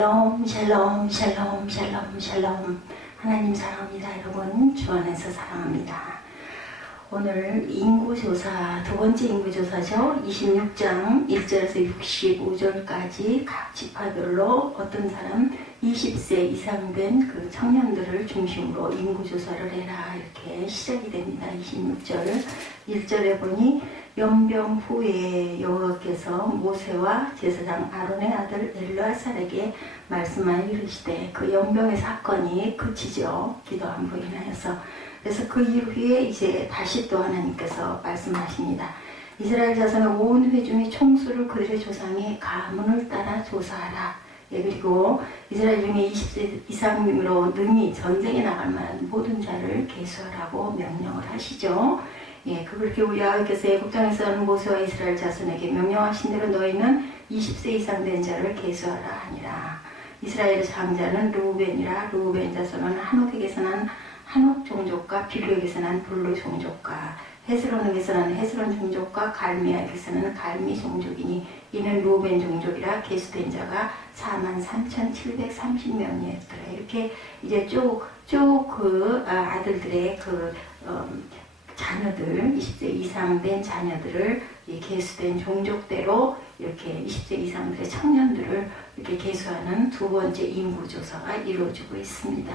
샬롬 샬롬 샬롬 샬롬 샬롬. 하나님 사랑합니다. 여러분 주 안에서 사랑합니다. 오늘 인구조사, 두 번째 인구조사죠. 26장 1절에서 65절까지 각 지파별로 어떤 사람 20세 이상 된 그 청년들을 중심으로 인구조사를 해라 이렇게 시작이 됩니다. 26절 1절에 보니 연병 후에 여호와께서 모세와 제사장 아론의 아들 엘르아살에게 말씀하여 이르시되, 그 연병의 사건이 그치죠. 기도함으로 인하여서. 그래서 그 이후에 이제 다시 또 하나님께서 말씀하십니다. 이스라엘 자손의 온 회중의 총수를 그들의 조상의 가문을 따라 조사하라. 예, 그리고 이스라엘 중에 20세 이상으로 능히 전쟁에 나갈 만한 모든 자를 계수하라고 명령을 하시죠. 예, 그렇게 우리 여호와께서 애굽 땅에서 하는 모세와 이스라엘 자손에게 명령하신 대로 너희는 20세 이상 된 자를 계수하라 하니라. 이스라엘의 장자는 르우벤이라. 르우벤 자손은 한옥에게서 난 한옥 종족과 빌루에게서 난 블루 종족과 헤스론에게서 난 헤스론 종족과 갈미아에게서 난 갈미 종족이니 이는 르우벤 종족이라. 계수된 자가 43,730명이었더라. 이렇게 이제 쭉 그 아들들의 자녀들, 20세 이상 된 자녀들을 계수된 종족대로 이렇게 20세 이상들의 청년들을 이렇게 계수하는 두 번째 인구조사가 이루어지고 있습니다.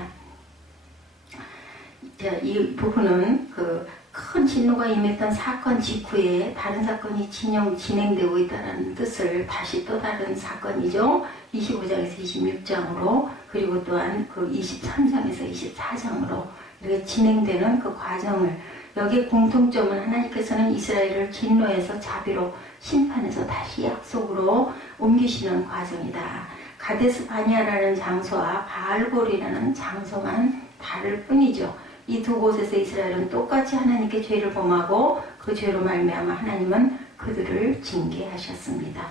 이 부분은 그 큰 진노가 임했던 사건 직후에 다른 사건이 진행되고 있다는 뜻을 다시 또 다른 사건이죠. 25장에서 26장으로 그리고 또한 그 23장에서 24장으로 이렇게 진행되는 그 과정을, 여기에 공통점은 하나님께서는 이스라엘을 진노에서 자비로 심판해서 다시 약속으로 옮기시는 과정이다. 가데스 바니아라는 장소와 바알골이라는 장소만 다를 뿐이죠. 이 두 곳에서 이스라엘은 똑같이 하나님께 죄를 범하고 그 죄로 말미암아 하나님은 그들을 징계하셨습니다.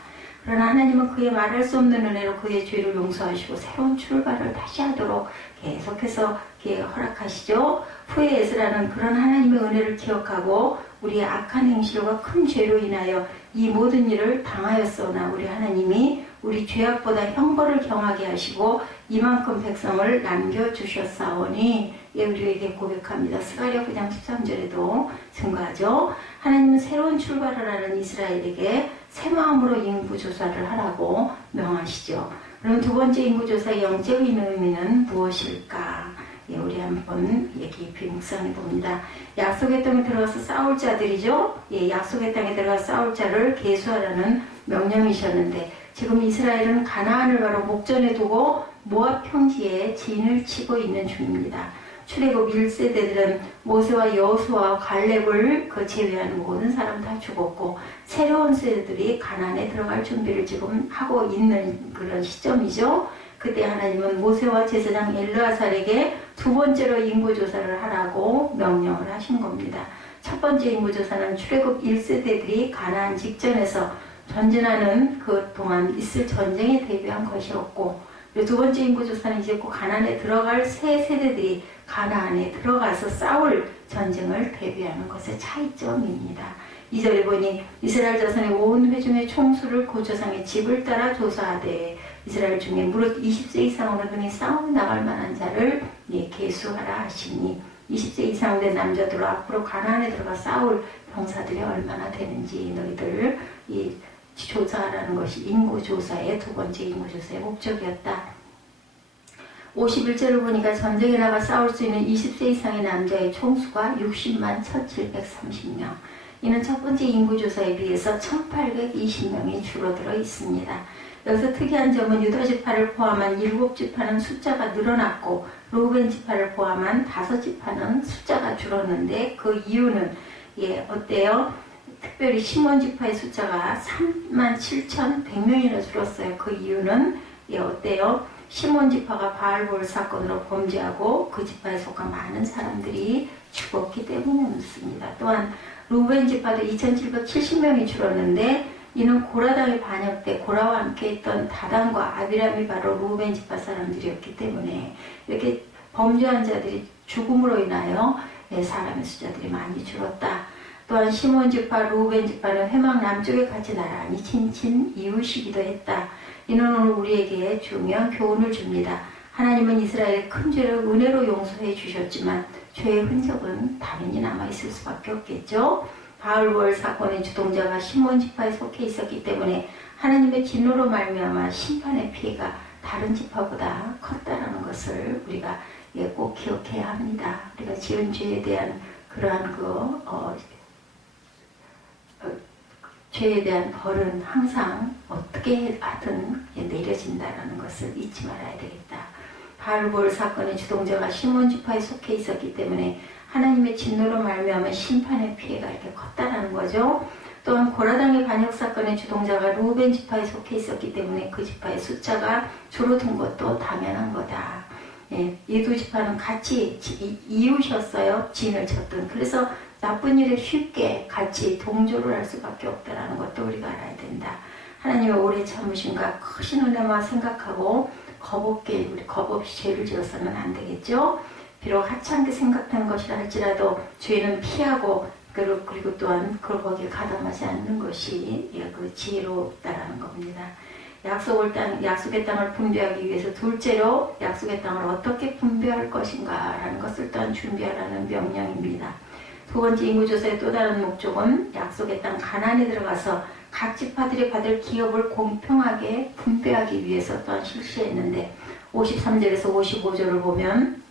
그러나 하나님은 그의 말할 수 없는 은혜로 그의 죄를 용서하시고 새로운 출발을 다시 하도록 계속해서 허락하시죠. 후에 에스라는 그런 하나님의 은혜를 기억하고 우리의 악한 행실과 큰 죄로 인하여 이 모든 일을 당하였으나 우리 하나님이 우리 죄악보다 형벌을 경하게 하시고 이만큼 백성을 남겨주셨사오니, 우리에게 고백합니다. 스가랴 9장 13절에도 증거하죠. 하나님은 새로운 출발을 하는 이스라엘에게 새 마음으로 인구조사를 하라고 명하시죠. 그럼 두 번째 인구조사의 영적인 의미는 무엇일까? 우리 한번 깊이 묵상해 봅니다. 약속의 땅에 들어가서 싸울 자들이죠. 약속의 땅에 들어가서 싸울 자를 계수하라는 명령이셨는데, 지금 이스라엘은 가나안을 바로 목전에 두고 모압 평지에 진을 치고 있는 중입니다. 출애굽 1세대들은 모세와 여호수아와 갈렙을 제외하는 모든 사람 다 죽었고, 새로운 세대들이 가나안에 들어갈 준비를 지금 하고 있는 그런 시점이죠. 그때 하나님은 모세와 제사장 엘르아살에게 두 번째로 인구조사를 하라고 명령을 하신 겁니다. 첫 번째 인구조사는 출애굽 1세대들이 가나안 직전에서 전진하는 그 동안 있을 전쟁에 대비한 것이었고, 그리고 두 번째 인구조사는 이제 꼭 가나안에 들어갈 새 세대들이 가나안에 들어가서 싸울 전쟁을 대비하는 것의 차이점입니다. 2절에 보니 이스라엘 자손의 온 회중의 총수를 그 조상의 집을 따라 조사하되, 이스라엘 중에 무릇 20세 이상으로 능히 싸움에 나갈 만한 자를 계수하라 하시니, 20세 이상 된 남자들로 앞으로 가나안에 들어가 싸울 병사들이 얼마나 되는지 너희들 조사하라는 것이 인구조사의 두 번째 인구조사의 목적이었다. 51절을 보니까 전쟁에 나가 싸울 수 있는 20세 이상의 남자의 총수가 60만 1730명. 이는 첫 번째 인구조사에 비해서 1820명이 줄어들어 있습니다. 여기서 특이한 점은 유다 지파를 포함한 7지파는 숫자가 늘어났고, 르우벤 지파를 포함한 5지파는 숫자가 줄었는데, 그 이유는 어때요? 특별히 시몬 지파의 숫자가 37,100명이나 줄었어요. 그 이유는 어때요? 시몬 지파가 바알볼 사건으로 범죄하고 그 지파에 속한 많은 사람들이 죽었기 때문이었습니다. 또한 르우벤 지파도 2,770명이 줄었는데, 이는 고라당의 반역 때 고라와 함께 있던 다단과 아비람이 바로 르우벤 지파 사람들이었기 때문에 이렇게 범죄한 자들이 죽음으로 인하여 사람의 숫자들이 많이 줄었다. 또한 시몬 지파, 르우벤 지파는 회막 남쪽에 같이 나란히 친친 이웃이기도 했다. 이는 오늘 우리에게 중요한 교훈을 줍니다. 하나님은 이스라엘의 큰 죄를 은혜로 용서해 주셨지만 죄의 흔적은 당연히 남아있을 수밖에 없겠죠. 바울볼 사건의 주동자가 시몬 지파에 속해 있었기 때문에 하나님의 진노로 말미암아 심판의 피해가 다른 지파보다 컸다는 것을 우리가 꼭 기억해야 합니다. 우리가 지은 죄에 대한 그러한 죄에 대한 벌은 항상 어떻게 하든 내려진다는 것을 잊지 말아야 되겠다. 바울볼 사건의 주동자가 시몬 지파에 속해 있었기 때문에 하나님의 진노로 말미암아 심판의 피해가 이렇게 컸다는 거죠. 또한 고라당의 반역 사건의 주동자가 루벤 지파에 속해 있었기 때문에 그 지파의 숫자가 줄어든 것도 당연한 거다. 이 두 지파는 같이 이웃이었어요. 진을 쳤던. 그래서 나쁜 일에 쉽게 같이 동조를 할 수밖에 없다는 것도 우리가 알아야 된다. 하나님의 오래 참으심과 크신 은혜만 생각하고 겁 없이 죄를 지어서는 안 되겠죠. 비록 하찮게 생각한 것이라 할지라도 죄는 피하고 그리고 또한 거기에 가담하지 않는 것이 그 지혜롭다라는 겁니다. 약속의 땅을 분배하기 위해서 둘째로 약속의 땅을 어떻게 분배할 것인가라는 것을 또한 준비하라는 명령입니다. 두 번째 인구조사의 또 다른 목적은 약속의 땅 가나안에 들어가서 각 지파들이 받을 기업을 공평하게 분배하기 위해서 또한 실시했는데 53절에서 55절을 보면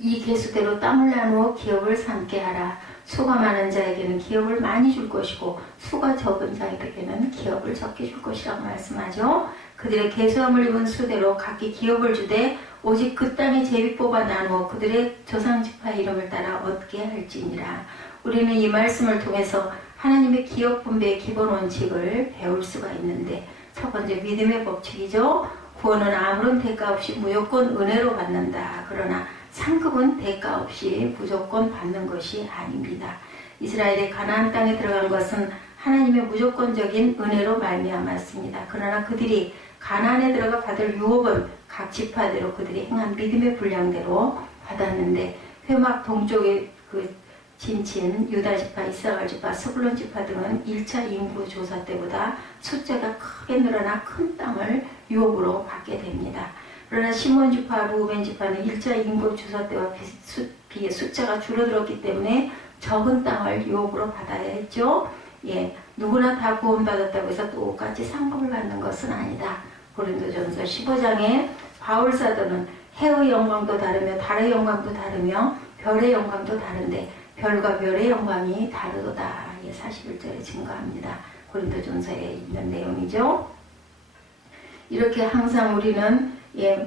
이 계수대로 땅을 나누어 기업을 삼게 하라. 수가 많은 자에게는 기업을 많이 줄 것이고 수가 적은 자에게는 기업을 적게 줄 것이라고 말씀하죠. 그들의 계수함을 입은 수대로 각기 기업을 주되 오직 그 땅의 제비 뽑아 나누어 그들의 조상지파의 이름을 따라 얻게 할지니라. 우리는 이 말씀을 통해서 하나님의 기업 분배의 기본 원칙을 배울 수가 있는데 첫 번째 믿음의 법칙이죠. 구원은 아무런 대가 없이 무조건 은혜로 받는다. 그러나 상급은 대가 없이 무조건 받는 것이 아닙니다. 이스라엘의 가나안 땅에 들어간 것은 하나님의 무조건적인 은혜로 말미암았습니다. 그러나 그들이 가나안에 들어가 받을 유업은 각 지파대로 그들이 행한 믿음의 분량대로 받았는데 회막 동쪽의 그 진친 유다지파, 이사갈지파, 스불론지파 등은 1차 인구 조사 때보다 숫자가 크게 늘어나 큰 땅을 유업으로 받게 됩니다. 그러나 시몬지파, 루벤지파는 1차 인구 조사 때와 비해 숫자가 줄어들었기 때문에 적은 땅을 유업으로 받아야 했죠. 누구나 다 구원받았다고 해서 똑같이 상급을 받는 것은 아니다. 고린도전서 15장에 바울 사도는 해의 영광도 다르며 달의 영광도 다르며 별의 영광도 다른데 별과 별의 영광이 다르도다. 41절에 증거합니다. 고린도전서에 있는 내용이죠. 이렇게 항상 우리는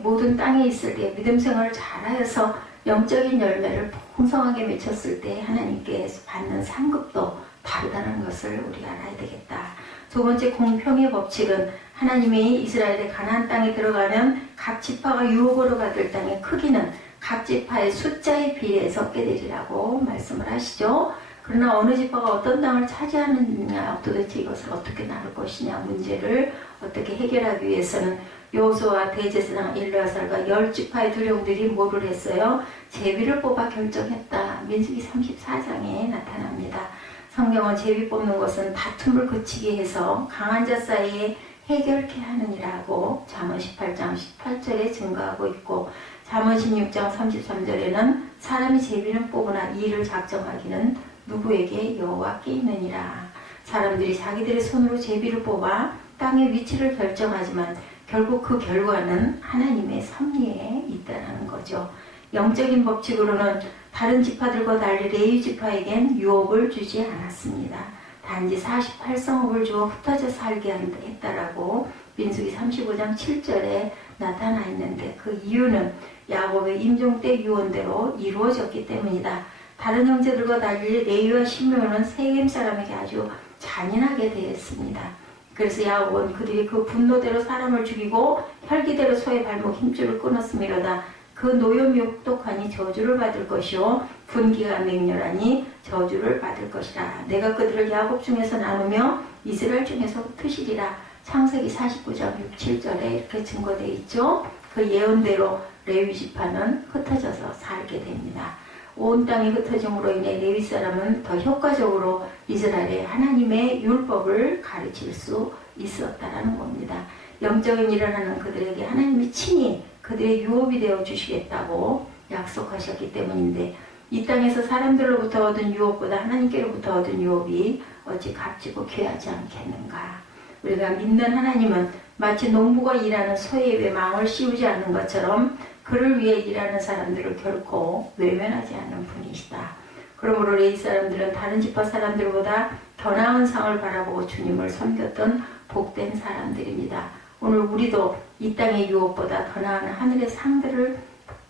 모든 땅에 있을 때 믿음 생활을 잘하여서 영적인 열매를 풍성하게 맺혔을 때 하나님께서 받는 상급도 다르다는 것을 우리가 알아야 되겠다. 두 번째 공평의 법칙은 하나님이 이스라엘의 가나안 땅에 들어가면 각 지파가 유업으로 받을 땅의 크기는 각 지파의 숫자에 비례해서 꿰되리라고 말씀을 하시죠. 그러나 어느 지파가 어떤 땅을 차지하느냐, 도대체 이것을 어떻게 나눌 것이냐 문제를 어떻게 해결하기 위해서는 여호수아와 대제사장 엘르아살과 10지파의 두령들이 뭐를 했어요? 제비를 뽑아 결정했다. 민수기 34장에 나타납니다. 성경은 제비 뽑는 것은 다툼을 그치게 해서 강한 자 사이에 해결케 하느니라고 잠언 18장 18절에 증거하고 있고 잠언 16장 33절에는 사람이 제비는 뽑으나 이를 작정하기는 누구에게 여호와께 있느니라. 사람들이 자기들의 손으로 제비를 뽑아 땅의 위치를 결정하지만 결국 그 결과는 하나님의 섭리에 있다는 거죠. 영적인 법칙으로는 다른 지파들과 달리 레위 지파에겐 유업을 주지 않았습니다. 단지 48성읍을 주어 흩어져 살게 했다라고 민수기 35장 7절에 나타나 있는데 그 이유는 야곱의 임종 때 유언대로 이루어졌기 때문이다. 다른 형제들과 달리 레위와 시므온은 세겜 사람에게 아주 잔인하게 대했습니다. 그래서 야곱은 그들이 그 분노대로 사람을 죽이고 혈기대로 소의 발목 힘줄을 끊었음이로다. 그 노염이 혹독하니 저주를 받을 것이요 분기가 맹렬하니 저주를 받을 것이라. 내가 그들을 야곱 중에서 나누며 이스라엘 중에서 흩으시리라. 창세기 49장 6, 7절에 이렇게 증거되어 있죠. 그 예언대로 레위 지파는 흩어져서 살게 됩니다. 온 땅이 흩어짐으로 인해 레위 사람은 더 효과적으로 이스라엘의 하나님의 율법을 가르칠 수 있었다라는 겁니다. 영적인 일을 하는 그들에게 하나님이 친히 그들의 유업이 되어 주시겠다고 약속하셨기 때문인데, 이 땅에서 사람들로부터 얻은 유업보다 하나님께로부터 얻은 유업이 어찌 값지고 귀하지 않겠는가. 우리가 믿는 하나님은 마치 농부가 일하는 소의 입에 망을 씌우지 않는 것처럼 그를 위해 일하는 사람들을 결코 외면하지 않는 분이시다. 그러므로 레위 사람들은 다른 지파 사람들보다 더 나은 상을 바라보고 주님을 섬겼던 복된 사람들입니다. 오늘 우리도 이 땅의 유업보다 더 나은 하늘의 상들을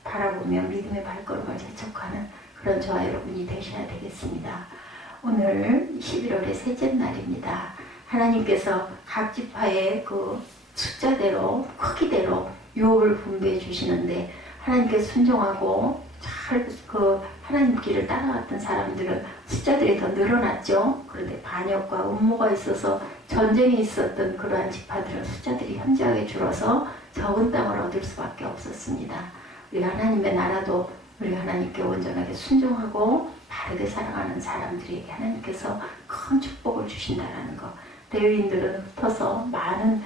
바라보며 믿음의 발걸음을 재촉하는 그런 저와 여러분이 되셔야 되겠습니다. 오늘 11월의 셋째 날입니다. 하나님께서 각 지파의 그 숫자대로, 크기대로 유업을 분배해 주시는데, 하나님께 순종하고 잘 하나님 길을 따라갔던 사람들은 숫자들이 더 늘어났죠. 그런데 반역과 음모가 있어서 전쟁이 있었던 그러한 지파들은 숫자들이 현저하게 줄어서 적은 땅을 얻을 수밖에 없었습니다. 우리 하나님의 나라도 우리 하나님께 온전하게 순종하고 바르게 살아가는 사람들에게 하나님께서 큰 축복을 주신다라는 것. 레위인들은 흩어서 많은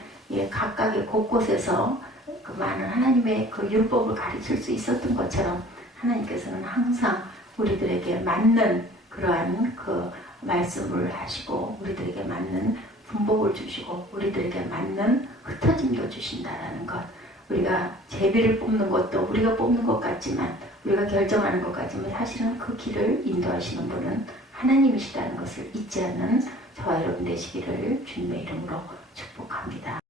각각의 곳곳에서 그 많은 하나님의 그 율법을 가르칠 수 있었던 것처럼 하나님께서는 항상 우리들에게 맞는 그러한 그 말씀을 하시고 우리들에게 맞는 분복을 주시고 우리들에게 맞는 흩어짐도 주신다라는 것. 우리가 제비를 뽑는 것도 우리가 뽑는 것 같지만, 우리가 결정하는 것 같지만 사실은 그 길을 인도하시는 분은 하나님이시다는 것을 잊지 않는 저와 여러분 되시기를 주님의 이름으로 축복합니다.